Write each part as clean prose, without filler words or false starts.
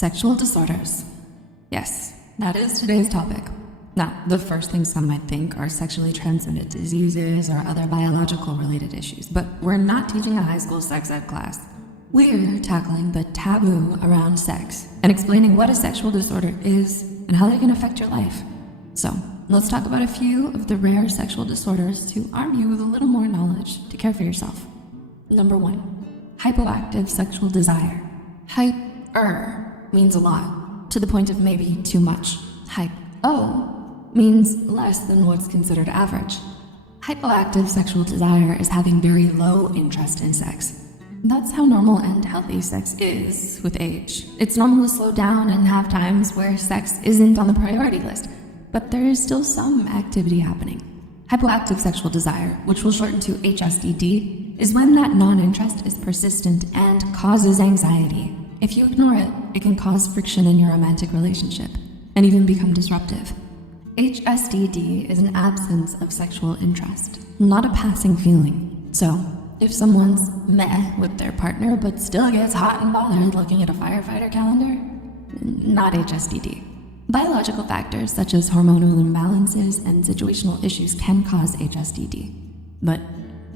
Sexual disorders. Yes, that is today's topic. Now, the first thing some might think are sexually transmitted diseases or other biological related issues, but we're not teaching a high school sex ed class. We're tackling the taboo around sex and explaining what a sexual disorder is and how they can affect your life. So, let's talk about a few of the rare sexual disorders to arm you with a little more knowledge to care for yourself. Number 1, hypoactive sexual desire. Hyper means a lot, to the point of maybe too much. Hypo means less than what's considered average. Hypoactive sexual desire is having very low interest in sex. That's how normal and healthy sex is with age. It's normal to slow down and have times where sex isn't on the priority list, but there is still some activity happening. Hypoactive sexual desire, which will shorten to HSDD, is when that non-interest is persistent and causes anxiety. If you ignore it, it can cause friction in your romantic relationship and even become disruptive. HSDD is an absence of sexual interest, not a passing feeling. So, if someone's meh with their partner but still gets hot and bothered looking at a firefighter calendar, not HSDD. Biological factors such as hormonal imbalances and situational issues can cause HSDD. But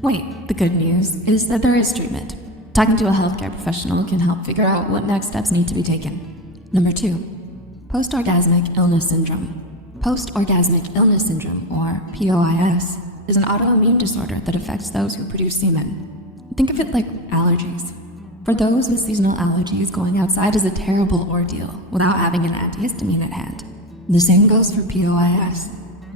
wait, the good news is that there is treatment. Talking to a healthcare professional can help figure out what next steps need to be taken. Number 2, post-orgasmic illness syndrome. Post-orgasmic illness syndrome, or POIS, is an autoimmune disorder that affects those who produce semen. Think of it like allergies. For those with seasonal allergies, going outside is a terrible ordeal without having an antihistamine at hand. The same goes for POIS.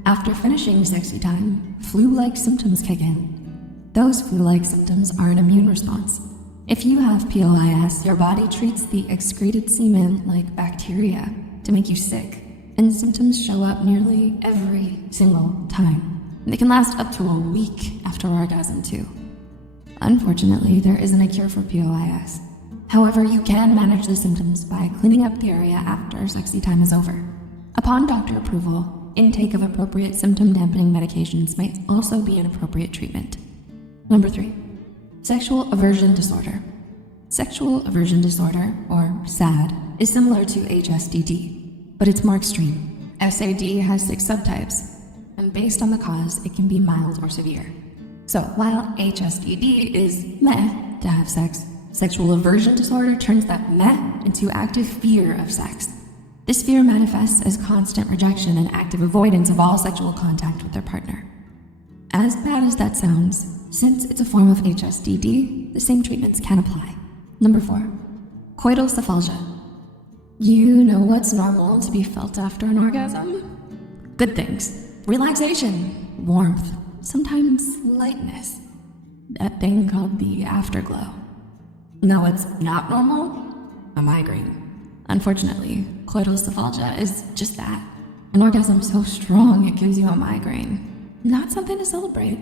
After finishing sexy time, flu-like symptoms kick in. Those flu-like symptoms are an immune response. If you have POIS, your body treats the excreted semen like bacteria to make you sick, and symptoms show up nearly every single time. They can last up to a week after orgasm too. Unfortunately, there isn't a cure for POIS. However, you can manage the symptoms by cleaning up the area after sexy time is over. Upon doctor approval, intake of appropriate symptom-dampening medications may also be an appropriate treatment. Number 3, sexual aversion disorder. Sexual aversion disorder, or SAD, is similar to HSDD, but it's more extreme. SAD has 6 subtypes, and based on the cause, it can be mild or severe. So, while HSDD is meh to have sex, sexual aversion disorder turns that meh into active fear of sex. This fear manifests as constant rejection and active avoidance of all sexual contact with their partner. As bad as that sounds, since it's a form of HSDD, the same treatments can apply. Number 4, coital cephalgia. You know what's normal to be felt after an orgasm? Good things. Relaxation, warmth, sometimes lightness. That thing called the afterglow. No, it's not normal? A migraine. Unfortunately, coital cephalgia is just that. An orgasm so strong it gives you a migraine. Not something to celebrate.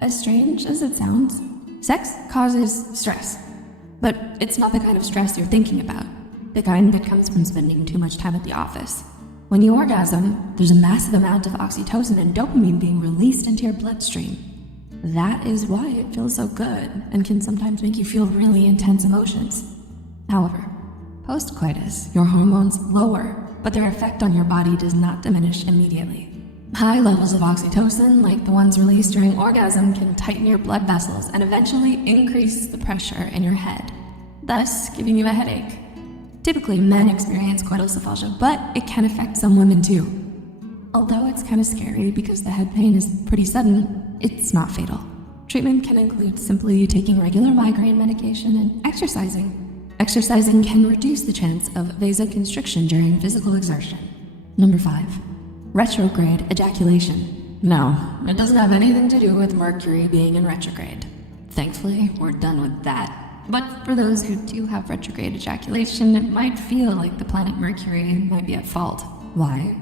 As strange as it sounds, sex causes stress. But it's not the kind of stress you're thinking about. The kind that comes from spending too much time at the office. When you orgasm, there's a massive amount of oxytocin and dopamine being released into your bloodstream. That is why it feels so good and can sometimes make you feel really intense emotions. However, post-coitus, your hormones lower, but their effect on your body does not diminish immediately. High levels of oxytocin, like the ones released during orgasm, can tighten your blood vessels and eventually increase the pressure in your head, thus giving you a headache. Typically, men experience coital cephalgia, but it can affect some women too. Although it's kind of scary because the head pain is pretty sudden, it's not fatal. Treatment can include simply taking regular migraine medication and exercising. Exercising can reduce the chance of vasoconstriction during physical exertion. Number 5, retrograde ejaculation. No, it doesn't have anything to do with Mercury being in retrograde. Thankfully, we're done with that. But for those who do have retrograde ejaculation, it might feel like the planet Mercury might be at fault. Why?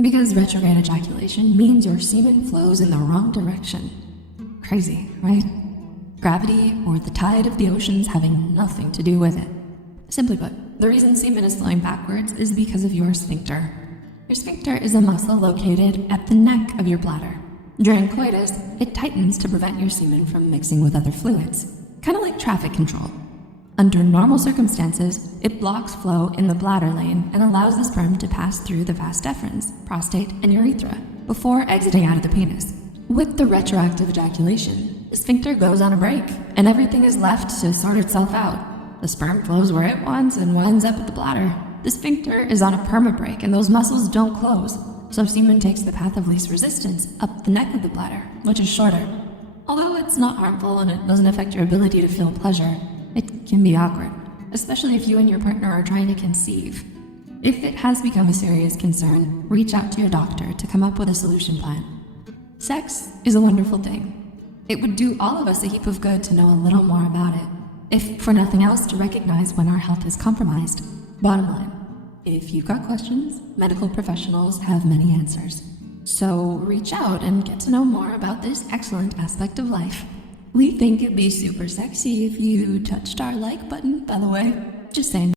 Because retrograde ejaculation means your semen flows in the wrong direction. Crazy, right? Gravity or the tide of the oceans having nothing to do with it. Simply put, the reason semen is flowing backwards is because of your sphincter. Your sphincter is a muscle located at the neck of your bladder. During coitus, it tightens to prevent your semen from mixing with other fluids. Kind of like traffic control. Under normal circumstances, it blocks flow in the bladder lane and allows the sperm to pass through the vas deferens, prostate, and urethra before exiting out of the penis. With the retroactive ejaculation, the sphincter goes on a break, and everything is left to sort itself out. The sperm flows where it wants and winds up at the bladder. The sphincter is on a perma-break, and those muscles don't close, so semen takes the path of least resistance up the neck of the bladder, which is shorter. Although it's not harmful and it doesn't affect your ability to feel pleasure, it can be awkward, especially if you and your partner are trying to conceive. If it has become a serious concern, reach out to your doctor to come up with a solution plan. Sex is a wonderful thing. It would do all of us a heap of good to know a little more about it, if for nothing else to recognize when our health is compromised. Bottom line, if you've got questions, medical professionals have many answers. So reach out and get to know more about this excellent aspect of life. We think it'd be super sexy if you touched our like button, by the way. Just saying.